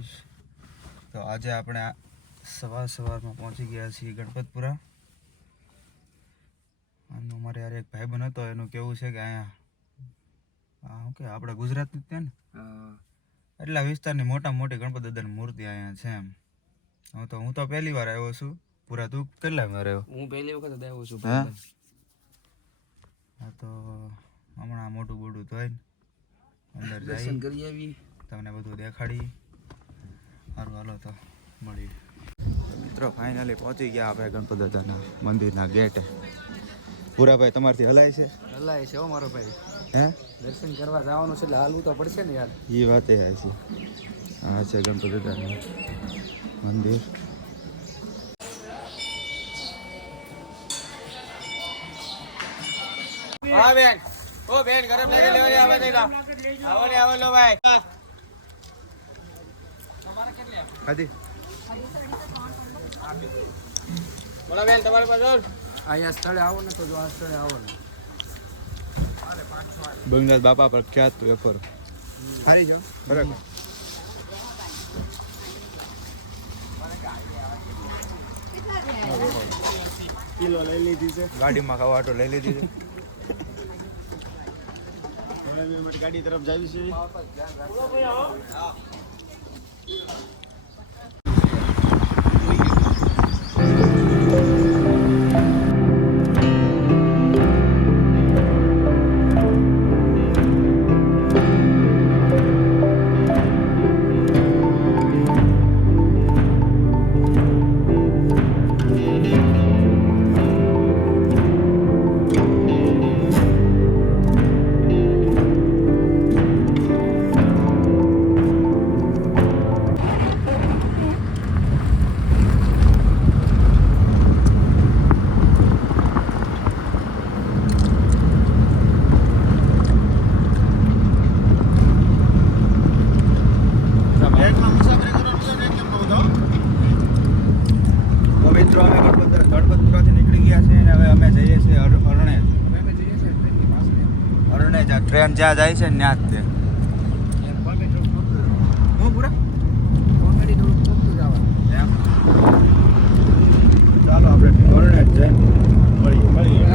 દ્વારકાધીશ તો આજે આપણે સવાર સવારમાં પહોંચી ગયા છીએ ગણપતપુરા. અને અમારે યાર એક ભાઈબંધ હતો એનું કેવું છે કે અહીંયા હા ઓકે આપણે ગુજરાતની ત્યાં ને? એટલા વિસ્તારની મોટા મોટી ગણપત દાદાની મૂર્તિ અહીંયા છે એમ. હું તો હું તો પહેલી વાર આવ્યો છું. પૂરા તું કેટલા વાર આવ્યો? હું પહેલી વખત આવ્યો છું હા? તો હમણાં મોટું બોડું ધોઈને અંદર જઈ કરી આવી તમને બધું દેખાડી. સારું હાલો તો મળી મિત્રો ફાઇનલી પહોંચી ગયા આપણે ગણપત દાદાના મંદિરના ગેટે પૂરાભાઈ તમારથી હલાય છે? હલાય છે હો મારો ભાઈ. હે? દર્શન કરવા જવાનું છે એટલે હાલવું તો પડશે ને યાર. એ વાતે એ છે. આ છે ગણપત દાદાનું મંદિર. હા બેન. ઓ બેન ગરમ લાગે લેવાની આવે નહીં આવો ને આવો લો ભાઈ. ખાધી? બોલો બેન તમારી પાસે અહીંયા સ્થળે આવો ને તો જો આ સ્થળે આવો ને. બંગાળ બાપા પ્રખ્યાત વેફર. હારી જો બરાબર કિલો લઈ લીધી છે. ગાડીમાં ખાવા આટો લઈ લીધી છે. ગાડી તરફ જાવી છીએ ટ્રેન જ્યાં જાય છે ને ત્યાં જ તે. હું પૂરા? એમ? ચાલો આપણે જઈને મળીએ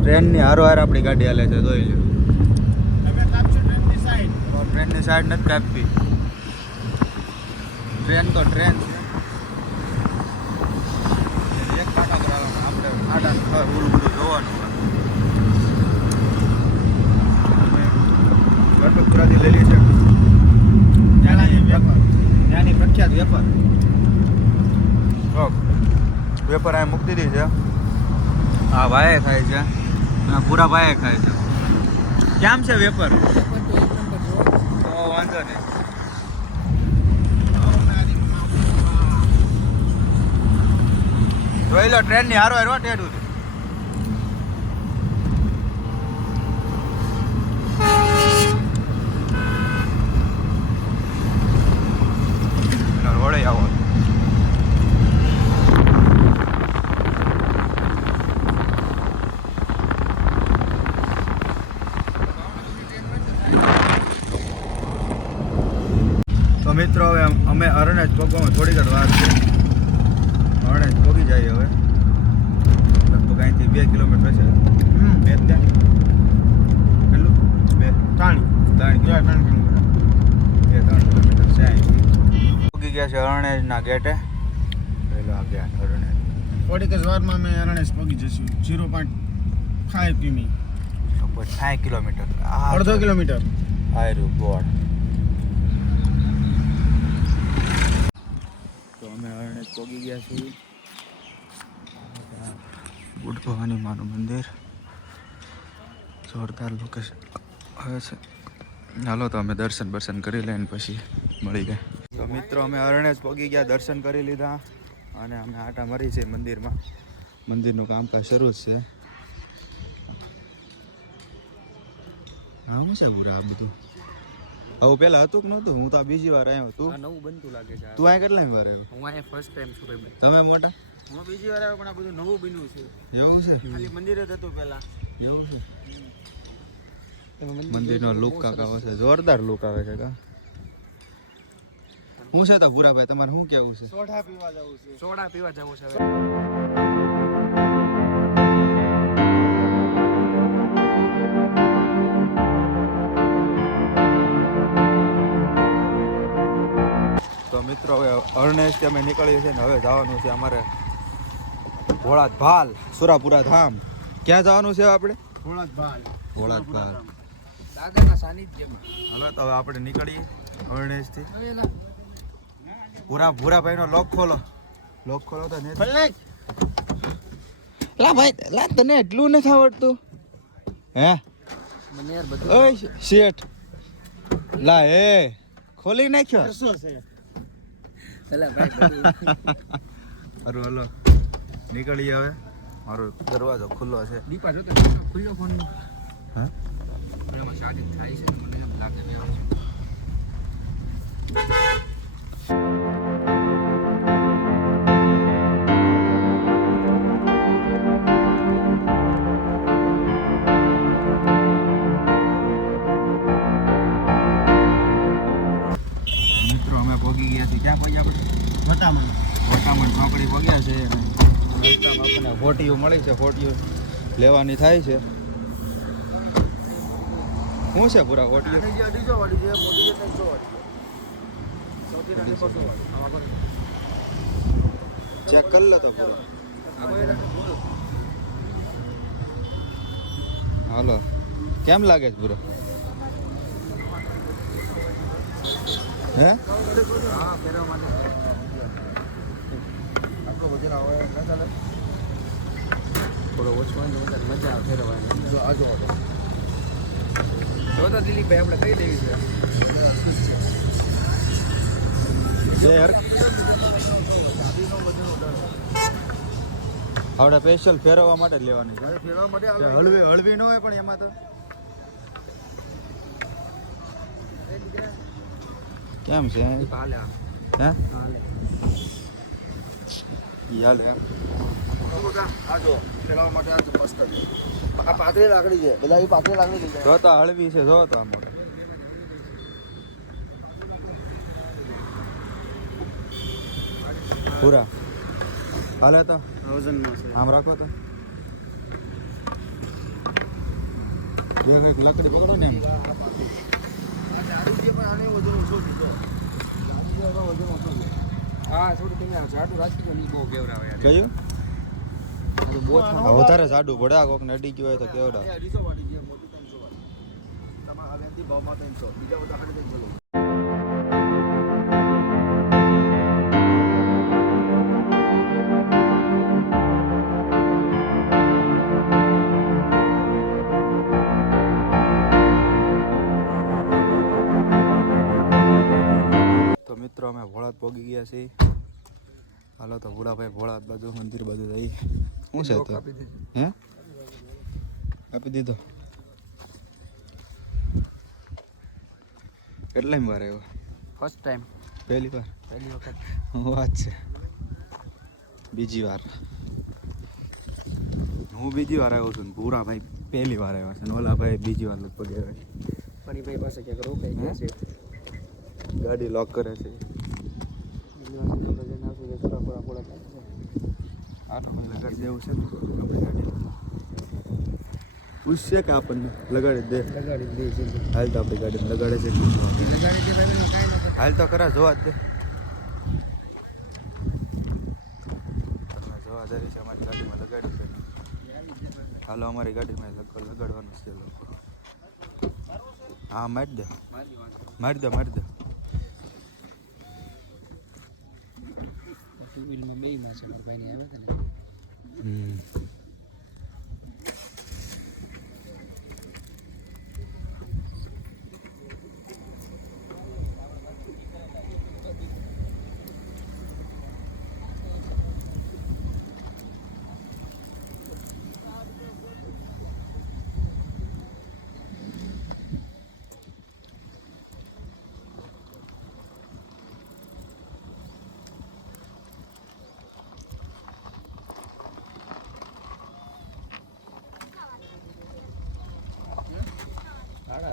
ટ્રેનની હારોહાર આપણી ગાડી હાલે છે જોઈ લ્યો. ટ્રેનની સાઈડ નથી કાપી. ટ્રેન તો ટ્રેન છે એક કાંટા કરાવવાના આપણે આડા થર ઓલું બધું જોવાનું ગણપતપુરાથી લેલી છે ત્યાંની વેપાર ત્યાંની પ્રખ્યાત વેપાર વેપાર અહીં મૂકી દીધી છે આ ભાઈએ ખાય છે પૂરા ભાઈએ ખાય છે કેમ છે વેપાર વાંધો નહીં જોઈ લો ટ્રેનની હારો હારો ટેડું છે. મિત્રો હવે અમ- અરણેજ પગવામાં થોડીક જ વાર છે અરણેજ પગી જઈએ હવે લગભગ અહીંથી બે કિલોમીટર છે બે જ ત્યાં કેટલું બે ત્રણ ત્રણ કિલોમીટર. બે ત્રણ કિલોમીટર છે અહીંથી. પગી ગયા છે અરણેજના ગેટે. આ ગયા અરણેજ. થોડીક જ વારમાં અમે અરણેશ પગી જશું ઝીરો પોઈન્ટ ફાઈવ કિમી. લગભગ સાઠ કિલોમીટર. આ અડધો કિલોમીટર. આયરું બોર્ડ તો અમે અરણેજ પહોંચી ગયા છીએ. બુટ ભવાની માનું મંદિર. જોરદાર લોકેશન હવે છે. ચાલો તો અમે દર્શન બર્શન કરી લઈને પછી મળી ગયા. તો મિત્રો અમે અરણેજ પગી ગયા દર્શન કરી લીધા અને અમે આટા મરી છે મંદિરમાં. મંદિરનું કામકાજ શરૂ જ છે. આવું છે પૂરા આ બધું? આવું પેલા હતું કે નહોતું? હું તો બીજી વાર આવ્યો. તું? નવું બનતું લાગે છે તું અહીંયા કેટલા વાર આવ્યો? હું અહીંયા ફર્સ્ટ ટાઈમ છું ભાઈ તમે મોટા? હું બીજી વાર આવ્યો પણ આ બધું નવું બન્યું છે. એવું છે? ખાલી મંદિર જ હતું પહેલા. એવું છે? મંદિરનો લુક કાંક આવે છે. જોરદાર લુક આવે છે કા હું છે તો ભૂરાભાઈ તમારે શું કેવું છે? સોડા પીવા જવું છે. સોડા પીવા જવું છે તો મિત્રો હવે અરણેશથી અમે નીકળીએ છીએ ને હવે જવાનું છે અમારે ભોળાત ભાલ સુરાપુરા ધામ. ક્યાં જવાનું છે આપણે? ભોળાત ભાલ ભોળાત ભાલ દાદાના સાનિધ્યમાં. હાલો તો હવે આપણે નીકળીએ અરણેશથી ભૂરા ભાઈનો લોક ખોલો. લોક ખોલો તો ને લા ભાઈ લા તને એટલું નથી આવડતું? હે? મને યાર બધું ઓય શેઠ. લા એ ખોલી નાખ્યો. અલા ભાઈ બધું હારું હાલો. નીકળીએ હવે. મારો દરવાજો ખુલ્લો છે. દીપા જોતો ખુલ્લો ફોન હા? એમાં થાય છે મને એમ લાગે પહોંચી ગયા છીએ. ક્યાં પહોંચ્યા આપણે? વટામણ વટામણ ચોકડી પગ્યા છે. અને મળી છે. ફોટીઓ લેવાની થાય છે. શું છે પૂરા ફોટીઓ અઢીસો વાળી છે મોટી જે ત્રણસો વાળી છે. સૌથી નાની બસો વાળી. ચેક કરી લો તો પૂરો. હાલો. કેમ લાગે છે પૂરો? હે? હા ફેરવા માટે. આટલો વજન આવે ના ચાલે? થોડો ઓછો હોય તો મજા આવે ફેરવાની જો આજો જો જો તો દિલીપભાઈ આપણે કઈ દેવી છે. આપણે સ્પેશિયલ ફેરવવા માટે લેવાની છે. ફેરવા માટે હળવી હળવી ન હોય પણ એમાં તો. કેમ છે? હે? હાલે. આ જો ફેરવા માટે આ મસ્ત છે. આ પાતળી લાકડી છે. બધા એ પાતળી લાકડી છે જો તો હળવી છે જો તો આમ. પૂરા. હાલે તો. આમ રાખો તો. લાકડી પકડો ને એમ. હા થોડું તમે જાડું રાખી બહુ કેવરાવે કયું? વધારે જાડું પડે આ કોકને અડી ગયો હોય તો કેવડા? બધા તો મિત્રો અમે ભોળાદ પોગી ગયા છીએ. હાલો તો ભોળાભાઈ ભોળાદ બાજુ મંદિર બાજુ જઈ શું છે તો હે? આપી દીધો? કેટલા વાર આવ્યો? ફર્સ્ટ ટાઈમ પહેલી વાર? પહેલી વખત. વાત છે. બીજી વાર. હું બીજી વાર આવ્યો છું ને પૂરા ભાઈ પહેલી વાર આવ્યા છે ઓલા ભાઈ બીજી વાર લગભગ આવ્યા છે. ભાઈ પાસે ક્યાંક રોકાઈ ગયા છે. ગાડી લોક કરે છે. આટલું લગાડી દેવું છે આપણી ગાડી પૂછશે કે આપણને? લગાડી દે. લગાડી દે છે. હાલ તો આપણી ગાડી લગાડે છે. લગાડે? દે હાલ તો ખરા જોવા જ દે. જોવા જરી છે અમારી ગાડીમાં લગાડી છે. હાલો અમારી ગાડીમાં લગ- લગાડવાનું છે લોકો. હા મારી દે. મારી દે મારી દે. ટુ વ્હીલમાં બે માં છે મારા ભાઈની આવે ને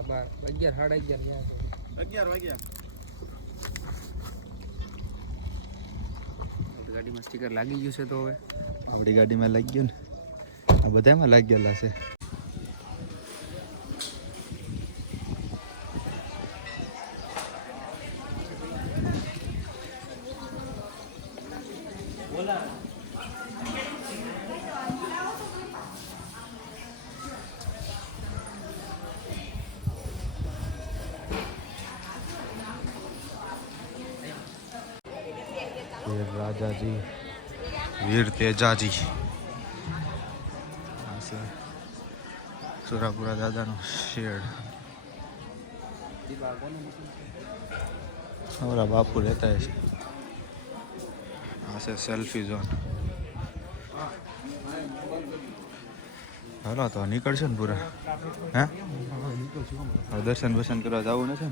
બાર. અગિયાર સાડા અગિયાર અગિયાર વાગ્યા. ગાડીમાં સ્ટીકર લાગી ગયું છે તો હવે. આપણી ગાડીમાં લાગી ગયું ને. આ બધામાં લાગી ગયેલા છે. વીર રાજાજી. વીર તેજાજી. સુરાપુરા દાદાનો શેડ અમારા બાપુ રહેતા છે આ છે સેલ્ફી ઝોન. હાલો, તો નીકળશે ને પૂરા? હે? દર્શન બર્શન કરવા જવું નથી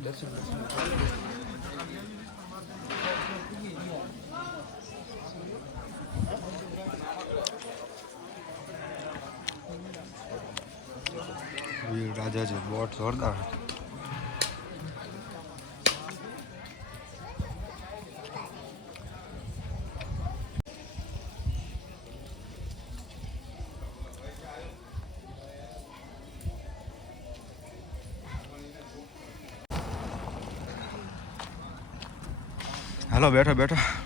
વીર રાજાજી બોટ જોરદાર. હાલો બેઠો બેઠો.